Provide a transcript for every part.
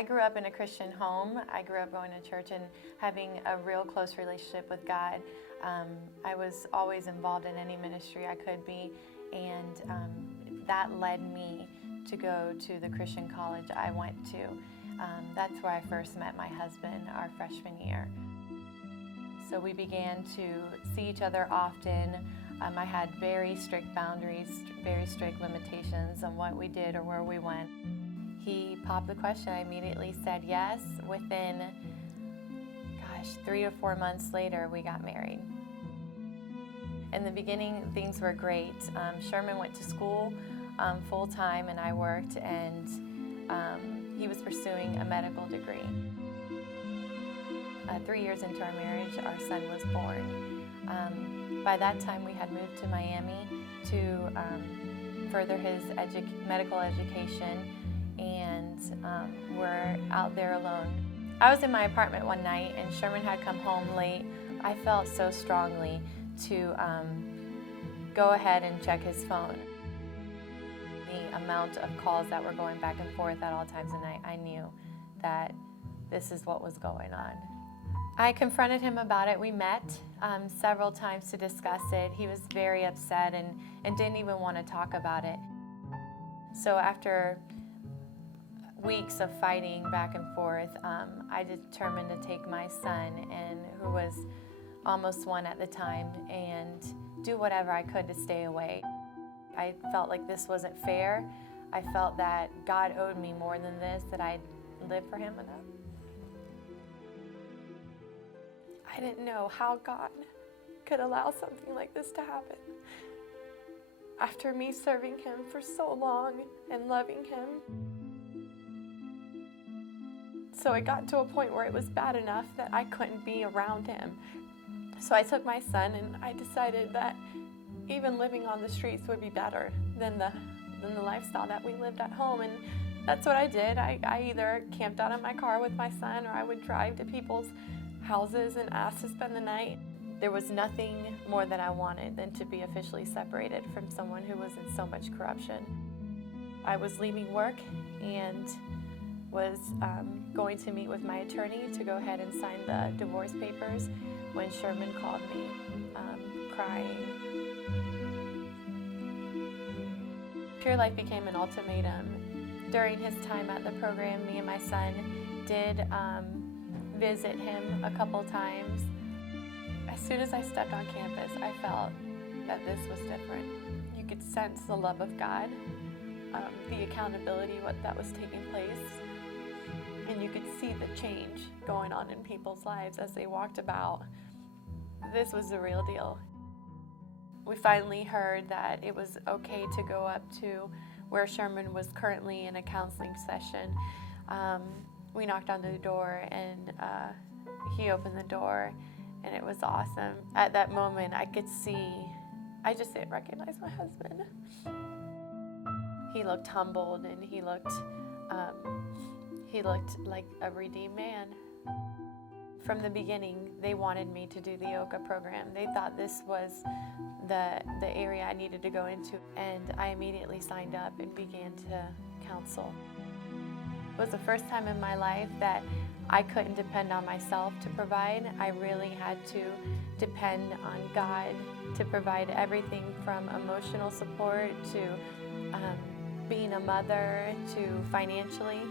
I grew up in a Christian home. I grew up going to church and having a real close relationship with God. I was always involved in any ministry I could be, and that led me to go to the Christian college I went to. That's where I first met my husband, our freshman year. So we began to see each other often. I had very strict boundaries, very strict limitations on what we did or where we went. He popped the question. I immediately said yes. Within, 3 to 4 months later, we got married. In the beginning, things were great. Sherman went to school full-time, and I worked, and he was pursuing a medical degree. 3 years into our marriage, our son was born. By that time, we had moved to Miami to further his medical education, and we're out there alone. I was in my apartment one night, and Sherman had come home late. I felt so strongly to go ahead and check his phone. The amount of calls that were going back and forth at all times of night, I knew that this is what was going on. I confronted him about it. We met several times to discuss it. He was very upset and didn't even want to talk about it. So after weeks of fighting back and forth, I determined to take my son, who was almost 1 at the time, and do whatever I could to stay away. I felt like this wasn't fair. I felt that God owed me more than this, that I'd lived for him enough. I didn't know how God could allow something like this to happen. After me serving him for so long and loving him. So it got to a point where it was bad enough that I couldn't be around him. So I took my son, and I decided that even living on the streets would be better than the lifestyle that we lived at home. And that's what I did. I either camped out in my car with my son, or I would drive to people's houses and ask to spend the night. There was nothing more that I wanted than to be officially separated from someone who was in so much corruption. I was leaving work and was going to meet with my attorney to go ahead and sign the divorce papers when Sherman called me, crying. Pure Life became an ultimatum. During his time at the program, me and my son did visit him a couple times. As soon as I stepped on campus, I felt that this was different. You could sense the love of God, the accountability, that was taking place, and you could see the change going on in people's lives as they walked about. This was the real deal. We finally heard that it was okay to go up to where Sherman was currently in a counseling session. We knocked on the door, and he opened the door, and it was awesome. At that moment, I could see, I just didn't recognize my husband. He looked humbled, and he looked like a redeemed man. From the beginning, they wanted me to do the OCA program. They thought this was the area I needed to go into, and I immediately signed up and began to counsel. It was the first time in my life that I couldn't depend on myself to provide. I really had to depend on God to provide everything from emotional support to being a mother to financially.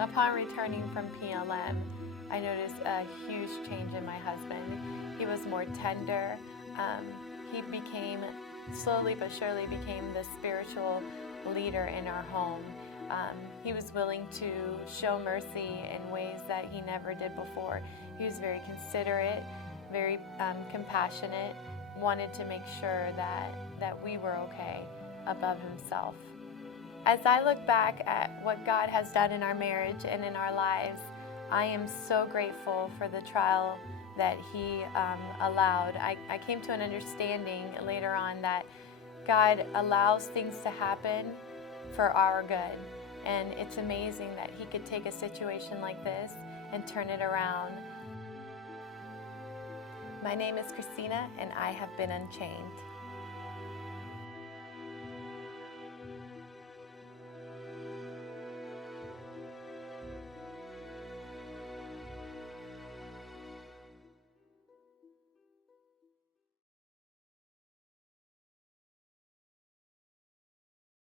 Upon returning from PLM, I noticed a huge change in my husband. He was more tender. He slowly but surely became the spiritual leader in our home. He was willing to show mercy in ways that he never did before. He was very considerate, very compassionate, wanted to make sure that we were okay above himself. As I look back at what God has done in our marriage and in our lives, I am so grateful for the trial that he allowed. I came to an understanding later on that God allows things to happen for our good. And it's amazing that he could take a situation like this and turn it around. My name is Cristina, and I have been unchained.